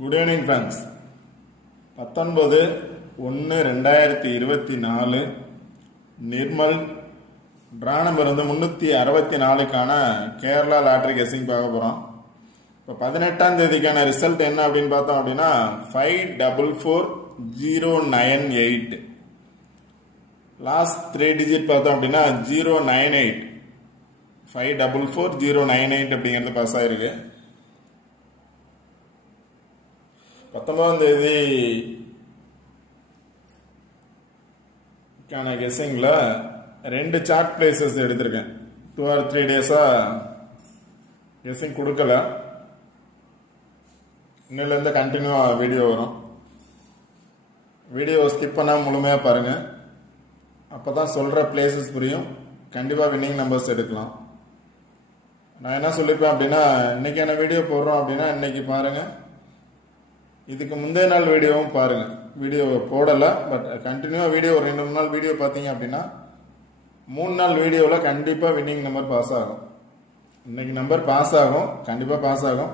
Good evening friends. 19/1/2024 Nirmal draw number 364க்கான Kerala lottery guessing பார்க்க போகிறோம். இப்போ 18ஆம் தேதிக்கான ரிசல்ட் என்ன அப்படின்னு பார்த்தோம் அப்படின்னா 544098. லாஸ்ட் 3 டிஜிட் பார்த்தோம் அப்படின்னா 098. 544098 அப்படிங்கிறது பாஸ் ஆயிருக்கு. 19ஆம் தேதிக்கான கெஸ்ஸிங்கில் 2 சார்ட் பிளேசஸ் எடுத்திருக்கேன். 2 or 3 டேஸாக கெஸ்ஸிங் கொடுக்கல. இன்னிலேருந்து கண்டினியூவாக வீடியோ வரும். வீடியோ ஸ்கிப் பண்ணால் முழுமையாக பாருங்கள். அப்போ தான் சொல்கிற பிளேசஸ் புரியும். கண்டிப்பாக வின்னிங் நம்பர்ஸ் எடுக்கலாம். நான் என்ன சொல்லியிருப்பேன் அப்படின்னா, இன்றைக்கான வீடியோ போடுறோம் அப்படின்னா இன்றைக்கி பாருங்கள், இதுக்கு முந்தைய நாள் வீடியோவும் பாருங்கள். வீடியோ போடலை, பட் கண்டினியூவாக வீடியோ ஒரு 2-3 நாள் வீடியோ பார்த்தீங்க அப்படின்னா 3 நாள் வீடியோவில் கண்டிப்பாக வின்னிங் நம்பர் பாஸ் ஆகும். இன்றைக்கி நம்பர் பாஸ் ஆகும், கண்டிப்பாக பாஸ் ஆகும்.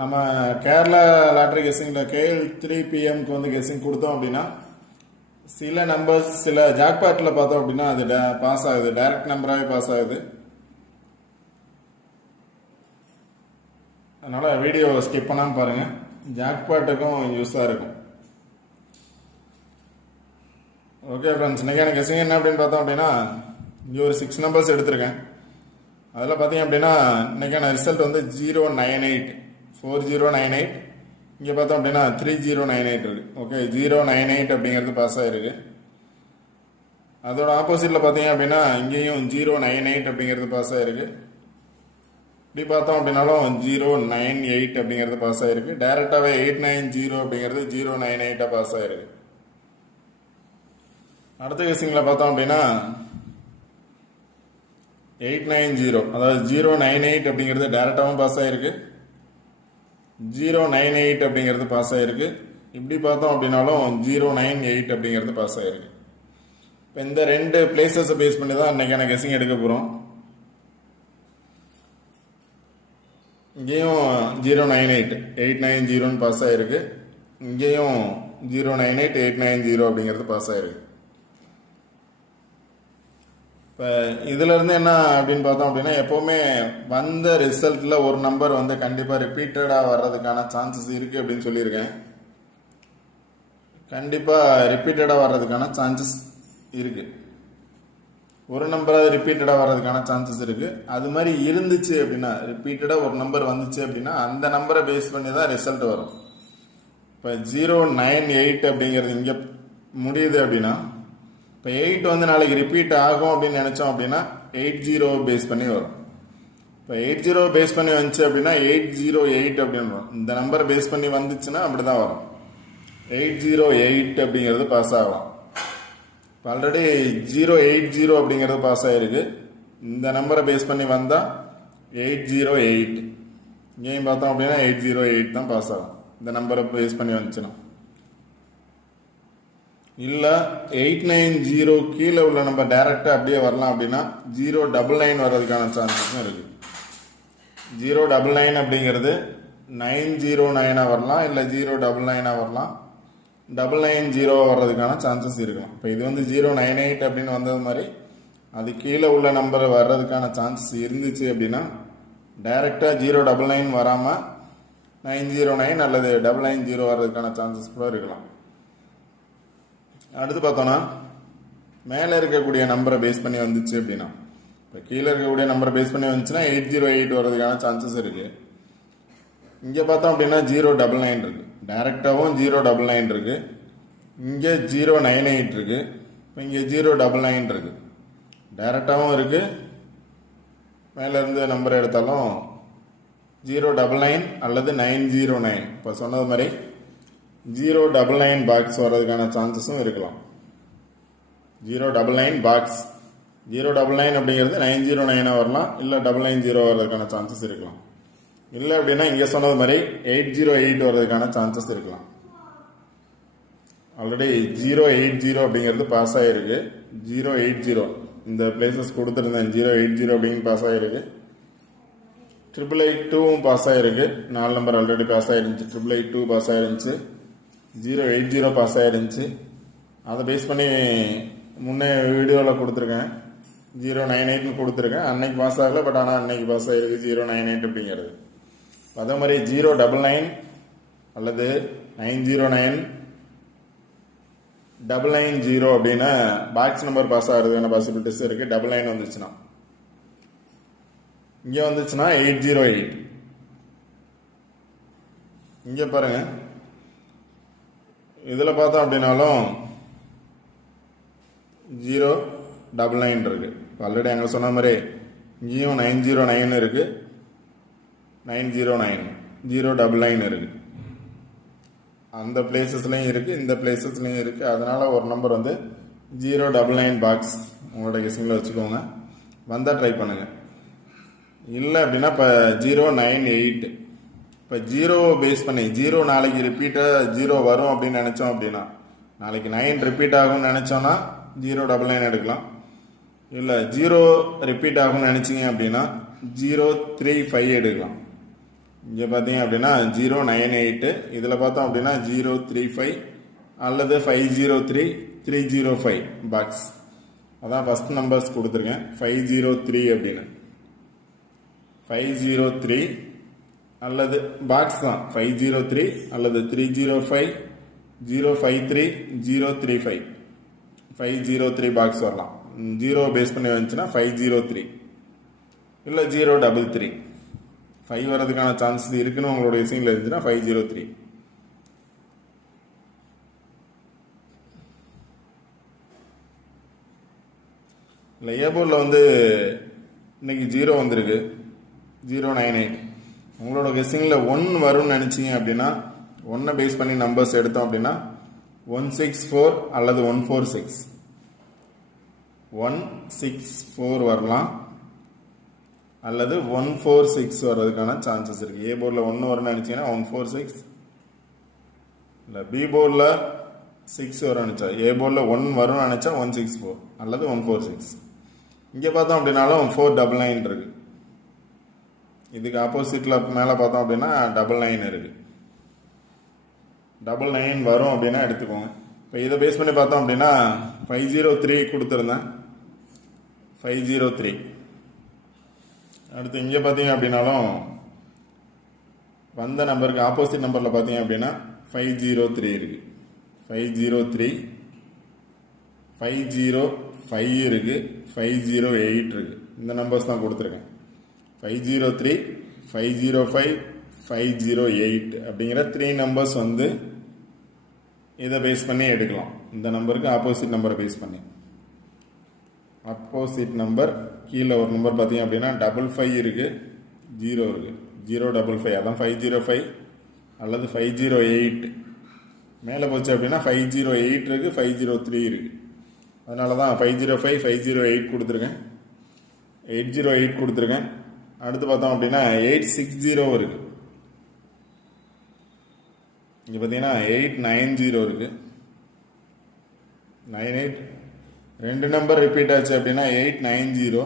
நம்ம கேரளா லாட்ரி கெஸ்ஸிங்கில் KL3 PM வந்து கெஸ்ஸிங் கொடுத்தோம் அப்படின்னா சில நம்பர்ஸ் சில ஜாக்பாட்டில் பார்த்தோம் அப்படின்னா அது பாஸ் ஆகுது, டைரக்ட் நம்பராகவே பாஸ் ஆகுது. அதனால் வீடியோ ஸ்கிப் பண்ணாமல் பாருங்கள், ஜாக்பாட்டுக்கும் யூஸாக இருக்கும். ஓகே ஃப்ரெண்ட்ஸ், இன்றைக்கான கெஸ்ஸிங் என்ன அப்படின்னு பார்த்தோம் அப்படின்னா இங்கே ஒரு 6 நம்பர்ஸ் எடுத்திருக்கேன். அதில் பார்த்தீங்க அப்படின்னா இன்றைக்கான ரிசல்ட் வந்து 098 4098. இங்கே பார்த்தோம் அப்படின்னா 3098 இருக்குது. ஓகே, 098 அப்படிங்கிறது பாஸ் ஆகிருக்கு. அதோட ஆப்போசிட்டில் பார்த்தீங்க அப்படின்னா இங்கேயும் 098 அப்படிங்கிறது பாஸ் ஆகிருக்கு. இப்படி பார்த்தோம் அப்படின்னாலும் 098 அப்படிங்கிறது பாஸ் ஆகிருக்கு. டைரெக்டாகவே 890 அப்படிங்கிறது 098 பாஸ் ஆகிருக்கு. அடுத்த கெஸ்ஸிங்கில் பார்த்தோம் அப்படின்னா 890, அதாவது 098 அப்படிங்கிறது டைரெக்டாகவும் பாஸ் ஆகிருக்கு, 098 அப்படிங்கிறது பாஸ் ஆகிருக்கு. இப்படி பார்த்தோம் அப்படின்னாலும் 098 அப்படிங்கிறது பாஸ் ஆகிருக்கு. இப்போ இந்த 2 பிளேசஸை பேஸ் பண்ணி தான் இன்றைக்கான கெஸ்ஸிங் எடுக்க போகிறோம். இங்கேயும் 098 890 பாஸ் ஆகிருக்கு. இங்கேயும் 098 890 அப்படிங்கிறது பாஸ் ஆகிருக்கு. இப்போ இதிலேருந்து என்ன அப்படின்னு பார்த்தோம் அப்படின்னா, எப்போவுமே வந்த ரிசல்ட்டில் ஒரு நம்பர் வந்து கண்டிப்பாக ரிப்பீட்டடாக வர்றதுக்கான சான்சஸ் இருக்குது அப்படின்னு சொல்லியிருக்கேன். கண்டிப்பாக ரிப்பீட்டடாக வர்றதுக்கான சான்சஸ் இருக்குது. ஒரு நம்பராக ரிப்பீட்டடாக வர்றதுக்கான சான்சஸ் இருக்குது. அது மாதிரி இருந்துச்சு அப்படின்னா, ரிப்பீட்டடாக ஒரு நம்பர் வந்துச்சு அப்படின்னா அந்த நம்பரை பேஸ் பண்ணி தான் ரிசல்ட் வரும். இப்போ 098 அப்படிங்கிறது இங்கே முடியுது அப்படின்னா, இப்போ 8 வந்து நாளைக்கு ரிப்பீட் ஆகும் அப்படின்னு நினச்சோம் அப்படின்னா 80 பேஸ் பண்ணி வரும். இப்போ 80 பேஸ் பண்ணி வந்துச்சு அப்படின்னா 808 அப்படின்னு வரும். இந்த நம்பரை பேஸ் பண்ணி வந்துச்சுன்னா அப்படி தான் வரும். 808 அப்படிங்கிறது பாஸ் ஆகலாம். இப்போ ஆல்ரெடி 080 அப்படிங்கிறது பாஸ் ஆகிருக்கு. இந்த நம்பரை பேஸ் பண்ணி வந்தால் 808. இங்கேயும் பார்த்தோம் அப்படின்னா 808 தான் பாஸ் ஆகும், இந்த நம்பரை பேஸ் பண்ணி வந்துச்சுன்னா. இல்லை 890 கீழே உள்ள நம்பர் டைரெக்டாக அப்படியே வரலாம் அப்படின்னா 099 வர்றதுக்கான சான்சஸும் இருக்குது. 099 அப்படிங்கிறது 909 வரலாம், இல்லை 099 வரலாம், 990 வர்றதுக்கான சான்சஸ் இருக்கலாம். இப்போ இது வந்து 098 அப்படின்னு வந்தது மாதிரி அது கீழே உள்ள நம்பர் வர்றதுக்கான சான்சஸ் இருந்துச்சு அப்படின்னா டைரெக்டாக 099 வராமல் 909 அல்லது 990 வர்றதுக்கான சான்சஸ் கூட இருக்கலாம். அடுத்து பார்த்தோன்னா மேலே இருக்கக்கூடிய நம்பரை பேஸ் பண்ணி வந்துச்சு அப்படின்னா, இப்போ கீழே இருக்கக்கூடிய நம்பரை பேஸ் பண்ணி வந்துச்சுன்னா 808 வர்றதுக்கான சான்சஸ் இருக்குது. இங்கே பார்த்தோம் அப்படின்னா 099 இருக்குது, டைரெக்டாகவும் 099 இருக்குது, இங்கே 098 இருக்குது, இப்போ இங்கே 099 இருக்குது, டைரெக்டாகவும் இருக்குது. மேலேருந்து நம்பர் எடுத்தாலும் 099 அல்லது 909. இப்போ சொன்னது மாதிரி 099 பாக்ஸ் வர்றதுக்கான சான்சஸும் இருக்கலாம். 099 பாக்ஸ் 099 அப்படிங்கிறது 909 வரலாம், இல்லை 990 வர்றதுக்கான சான்சஸ் இருக்கலாம். இல்லை அப்படின்னா இங்கே சொன்னது மாதிரி 808 வர்றதுக்கான சான்சஸ் இருக்கலாம். ஆல்ரெடி 080 அப்படிங்கிறது பாஸ் ஆகிருக்கு. 080 இந்த பிளேசஸ் கொடுத்துருந்தேன், 080 அப்படிங்கிறது பாஸ் ஆகிருக்கு. 888 பாஸ் ஆகிருக்கு. 4 நம்பர் ஆல்ரெடி பாஸ் ஆகிருந்துச்சு. 888 பாஸ் ஆகிருந்துச்சு. 080 பாஸ் ஆகிருந்துச்சு. அதை பேஸ் பண்ணி முன்னே வீடியோவில் கொடுத்துருக்கேன். 098ன்னு கொடுத்துருக்கேன். அன்னைக்கு பாஸ் ஆகலை, பட் ஆனால் அன்னைக்கு பாஸ் ஆகிருக்கு 098 அப்படிங்கிறது. அதே மாதிரி 099 அல்லது 909 990 அப்படின்னா பாக்ஸ் நம்பர் பாஸ் ஆகிறதுக்கான பாசிபிலிட்டிஸ் இருக்குது. 99 வந்துச்சுன்னா, இங்கே வந்துச்சுன்னா 808. இங்கே பாருங்க, இதில் பார்த்தோம் அப்படின்னாலும் 099 இருக்கு. ஆல்ரெடி அங்கே சொன்ன மாதிரி இங்கேயும் 909 இருக்கு, 909 099 இருக்கு. அந்த பிளேசஸ்லையும் இருக்கு, இந்த பிளேசஸ்லையும் இருக்கு. அதனால ஒரு நம்பர் வந்து 099 பாக்ஸ் உங்களோட கெஸிங்கில் வச்சுக்கோங்க. வந்தால் ட்ரை பண்ணுங்க. இல்லை அப்படின்னா இப்போ 098, இப்போ 0 பேஸ் பண்ணி 0 நாளைக்கு ரிப்பீட்டாக 0 வரும் அப்படின்னு நினச்சோம் அப்படின்னா, நாளைக்கு 9 ரிப்பீட் ஆகும்னு நினச்சோன்னா 099 எடுக்கலாம். இல்லை 0 ரிப்பீட் ஆகும்னு நினச்சிங்க அப்படின்னா 035 எடுக்கலாம். இங்கே பார்த்தீங்க அப்படின்னா 098, இதில் பார்த்தோம் அப்படின்னா 035 அல்லது 503 305 பாக்ஸ். அதான் ஃபஸ்ட் நம்பர்ஸ் கொடுத்துருக்கேன். 503 அப்படின்னு 503 அல்லது பாக்ஸ் தான் 503 அல்லது 305 053 035 503 பாக்ஸ் வரலாம். 0 பேஸ் பண்ணி வந்துச்சுன்னா 503 இல்லை 033. 5 வரதுக்கான சான்சஸ் இருக்குன்னு உங்களோட கெஸிங்கில் இருந்துச்சுன்னா 503. இல்லை ஏபோர்டில் வந்து இன்னைக்கு 0 வந்திருக்கு, 098. உங்களோட கெஸிங்கில் 1 வரும்னு நினச்சிங்க அப்படின்னா 1 பேஸ் பண்ணி நம்பர்ஸ் எடுத்தோம் அப்படின்னா 164 அல்லது 146 164 வரலாம், அல்லது 146 வர்றதுக்கான சான்சஸ் இருக்குது. ஏ போர்டில் 1 வரும்னு நினச்சிங்கன்னா 146, இல்லை பி போர்டில் 6 வரும்னு நினச்சா, ஏ போர்டில் 1 வரும்னு நினச்சா 164 அல்லது 146. இங்கே பார்த்தோம் அப்படின்னாலும் 499 இருக்குது. இதுக்கு ஆப்போசிட்டில் மேலே பார்த்தோம் அப்படின்னா 99 இருக்குது. 99 வரும் அப்படின்னா எடுத்துக்கோங்க. இப்போ இதை பேஸ் பண்ணி பார்த்தோம் அப்படின்னா 503 கொடுத்துருந்தேன், 503. அடுத்து இங்கே பார்த்தீங்க அப்படின்னாலும் வந்த நம்பருக்கு ஆப்போசிட் நம்பரில் பார்த்தீங்க அப்படின்னா 503 இருக்குது, 503 505 இருக்குது, 508 இருக்குது. இந்த நம்பர்ஸ் தான் கொடுத்துருக்கேன். 503 505 508 அப்படிங்கிற 3 நம்பர்ஸ் வந்து இதை பேஸ் பண்ணி எடுக்கலாம். இந்த நம்பருக்கு ஆப்போசிட் நம்பரை பேஸ் பண்ணி, ஆப்போசிட் நம்பர் கீழே ஒரு நம்பர் பார்த்தீங்க அப்படின்னா 55 இருக்குது, 0 இருக்குது, 055. அதான் 505 அல்லது 508. மேலே போச்சு அப்படின்னா 508 இருக்குது, 503 இருக்குது. அதனால தான் 505 508 கொடுத்துருக்கேன், 808 கொடுத்துருக்கேன். அடுத்து பார்த்தோம் அப்படின்னா 860 இருக்குது. இங்கே பார்த்தீங்கன்னா 890 இருக்குது, 98. 2 நம்பர் ரிப்பீட் ஆச்சு அப்படின்னா 890.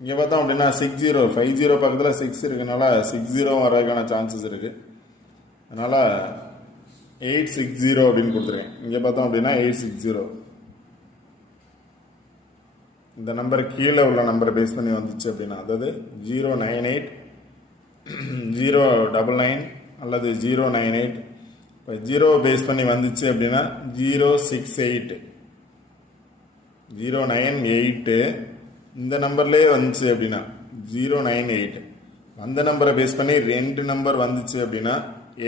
இங்கே பார்த்தோம் அப்படின்னா 60 50 பக்கத்தில் 6 இருக்குனால 60 வர்றதுக்கான சான்சஸ் இருக்குது. அதனால் 860 அப்படின்னு கொடுத்துருக்கேன். இங்கே பார்த்தோம் அப்படின்னா 860. இந்த நம்பர் கீழே உள்ள நம்பரை பேஸ் பண்ணி வந்துச்சு அப்படின்னா, அதாவது 098 099 அல்லது 098. இப்போ 0 பேஸ் பண்ணி வந்துச்சு அப்படின்னா 068 098. இந்த நம்பர்லேயே வந்துச்சு அப்படின்னா 098. அந்த நம்பரை பேஸ் பண்ணி 2 நம்பர் வந்துச்சு அப்படின்னா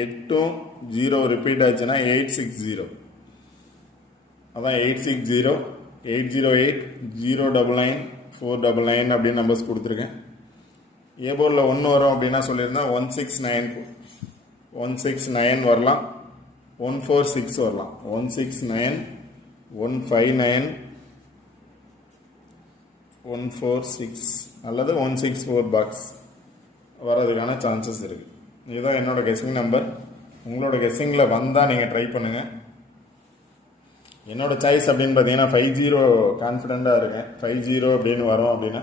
8ம் 0 ரிப்பீட் ஆச்சுன்னா 860. அதான் 860 808 099 499 அப்படின்னு நம்பர்ஸ் கொடுத்துருக்கேன். ஏ போர்டில் 1 வரும் அப்படின்னா சொல்லியிருந்தேன். 169 வரலாம், 146 வரலாம், 169 159 146 அல்லது 164 பாக்ஸ் வரதுக்கான சான்சஸ் இருக்குது. இதுதான் என்னோட கெஸ்ஸிங் நம்பர். உங்களோட கெஸ்ஸிங்கில் வந்தால் நீங்கள் ட்ரை பண்ணுங்கள். என்னோட சாய்ஸ் அப்படின்னு பார்த்தீங்கன்னா 50 கான்ஃபிடெண்ட்டாக இருக்கேன். 50 அப்படின்னு வரும் அப்படின்னா,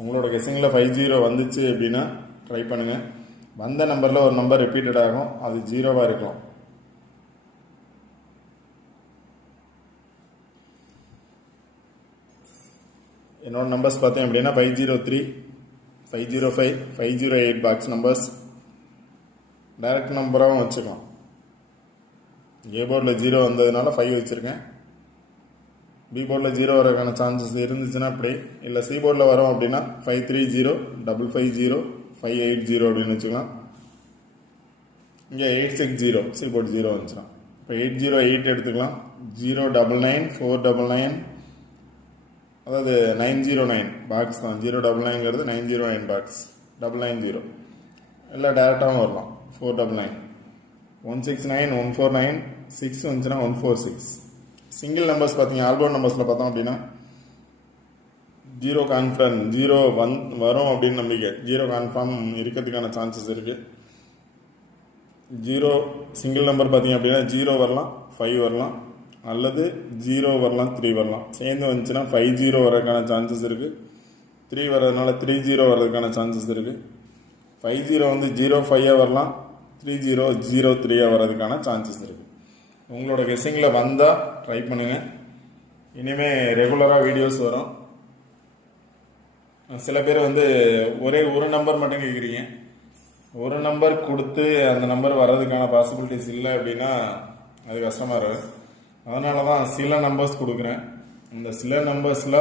உங்களோட கெஸ்ஸிங்கில் 50 வந்துச்சு அப்படின்னா ட்ரை பண்ணுங்கள். வந்த நம்பரில் ஒரு நம்பர் ரிப்பீட்டட் ஆகும், அது 0வாக இருக்கலாம். என்னோட நம்பர்ஸ் பார்த்தேன் அப்படின்னா 503, 505, 508 பாக்ஸ் நம்பர்ஸ். டைரக்ட் நம்பராகவும் வச்சுக்கலாம். ஏ போர்டில் 0 வந்ததுனால 5 வச்சுருக்கேன். பி போர்டில் 0 வரதுக்கான சான்சஸ் இருந்துச்சுன்னா அப்படி, இல்லை சி போர்டில் வரோம் அப்படின்னா 530, 550, 580 அப்படின்னு வச்சுக்கலாம். இங்கே 860 சி போர்டு 0 வந்துச்சுன்னா இப்போ 808 எடுத்துக்கலாம். 099, 499, அதாவது 909 பாக்ஸ் தான். 099ங்கிறது 909 பாக்ஸ், 990 இல்லை டேரெக்டாகவும் வரலாம். 499, 169, 149, 6 வந்துச்சுன்னா 146. சிங்கிள் நம்பர்ஸ் பார்த்தீங்க, ஆல்போர்ட் நம்பர்ஸில் பார்த்தோம் அப்படின்னா 0 கான்ஃபார்ம், 0 வரும் அப்படின்னு நம்பிக்கை, 0 கான்ஃபார்ம் இருக்கிறதுக்கான சான்சஸ் இருக்குது. 0 சிங்கிள் நம்பர் பார்த்தீங்க அப்படின்னா 0 வரலாம், 5 வரலாம், அல்லது 0 வரலாம், 3 வரலாம். சேர்ந்து வந்துச்சுன்னா 50 வரதுக்கான சான்சஸ் இருக்குது. 3 வர்றதுனால 30 வர்றதுக்கான சான்சஸ் இருக்குது. 50 வந்து 05 வரலாம், 30 03 வர்றதுக்கான சான்சஸ் இருக்குது. உங்களோட கெஸ்ஸிங்கில் வந்தால் ட்ரை பண்ணுங்கள். இனிமேல் ரெகுலராக வீடியோஸ் வரும். சில பேர் வந்து ஒரே ஒரு நம்பர் மட்டும் கேட்குறீங்க. ஒரு நம்பர் கொடுத்து அந்த நம்பர் வர்றதுக்கான பாசிபிலிட்டிஸ் இல்லை அப்படின்னா அது கஷ்டமாக இருக்கும். அதனால தான் சில நம்பர்ஸ் கொடுக்குறேன். இந்த சில நம்பர்ஸில்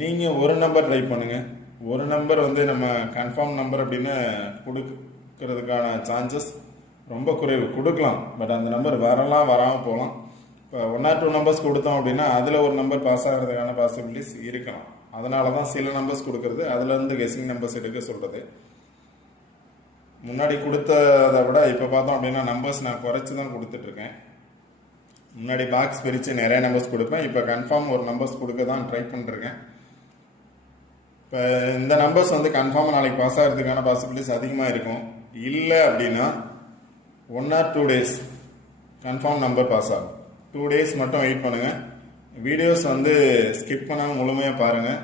நீங்கள் ஒரு நம்பர் ட்ரை பண்ணுங்கள். ஒரு நம்பர் வந்து நம்ம கன்ஃபார்ம் நம்பர் அப்படின்னு கொடுக்கறதுக்கான சான்சஸ் ரொம்ப குறைவு. கொடுக்கலாம், பட் அந்த நம்பர் வரலாம், வராமல் போகலாம். இப்போ 1 or 2 நம்பர்ஸ் கொடுத்தோம் அப்படின்னா அதில் ஒரு நம்பர் பாஸ் ஆகிறதுக்கான பாசிபிலிட்டிஸ் இருக்கலாம். அதனால தான் சில நம்பர்ஸ் கொடுக்கறது, அதுலேருந்து கெஸ்ஸிங் நம்பர்ஸ் எடுக்க சொல்கிறது. முன்னாடி கொடுத்ததை விட இப்போ பார்த்தோம் அப்படின்னா நம்பர்ஸ் நான் குறைச்சி தான் கொடுத்துட்ருக்கேன். முன்னாடி பாக்ஸ் பிரித்து நிறைய நம்பர்ஸ் கொடுப்பேன். இப்போ கன்ஃபார்ம் ஒரு நம்பர்ஸ் கொடுக்க தான் ட்ரை பண்ணிருக்கேன். இப்போ இந்த நம்பர்ஸ் வந்து கன்ஃபார்மாக நாளைக்கு பாஸ் ஆகிறதுக்கான பாசிபிலிட்டிஸ் அதிகமாக இருக்கும். இல்லை அப்படின்னா 1 or 2 days confirm number pass ஆகும். 2 days மட்டும் வெயிட் பண்ணுங்கள். வீடியோஸ் வந்து ஸ்கிப் பண்ணாமல் முழுமையாக பாருங்கள்.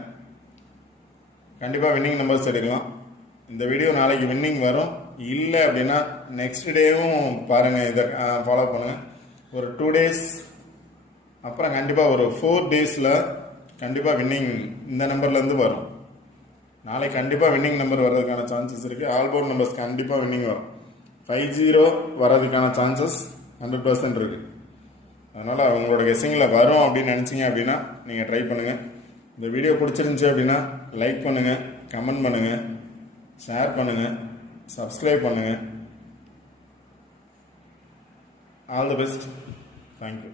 கண்டிப்பாக வின்னிங் நம்பர்ஸ் எடுக்கலாம். இந்த வீடியோ நாளைக்கு வின்னிங் வரும். இல்லை அப்படின்னா நெக்ஸ்ட் டேவும் பாருங்கள், இதை ஃபாலோ பண்ணுங்கள். ஒரு 2 days அப்புறம் கண்டிப்பாக ஒரு 4 daysல கண்டிப்பாக வின்னிங் இந்த நம்பர்லேருந்து வரும். நாளைக்கு கண்டிப்பாக வின்னிங் நம்பர் வர்றதுக்கான சான்சஸ் இருக்குது. ஆல்போர்ட் நம்பர்ஸ் கண்டிப்பாக வின்னிங் வரும். 50 வர்றதுக்கான சான்சஸ் 100% இருக்குது. அதனால் அவங்களோட கெஸ்ஸிங்கில் வரும் அப்படின்னு நினச்சிங்க அப்படின்னா நீங்கள் ட்ரை பண்ணுங்கள். இந்த வீடியோ பிடிச்சிருந்துச்சி அப்படின்னா லைக் பண்ணுங்கள், கமெண்ட் பண்ணுங்கள், ஷேர் பண்ணுங்கள், சப்ஸ்கிரைப் பண்ணுங்கள். All the best. தேங்க்யூ.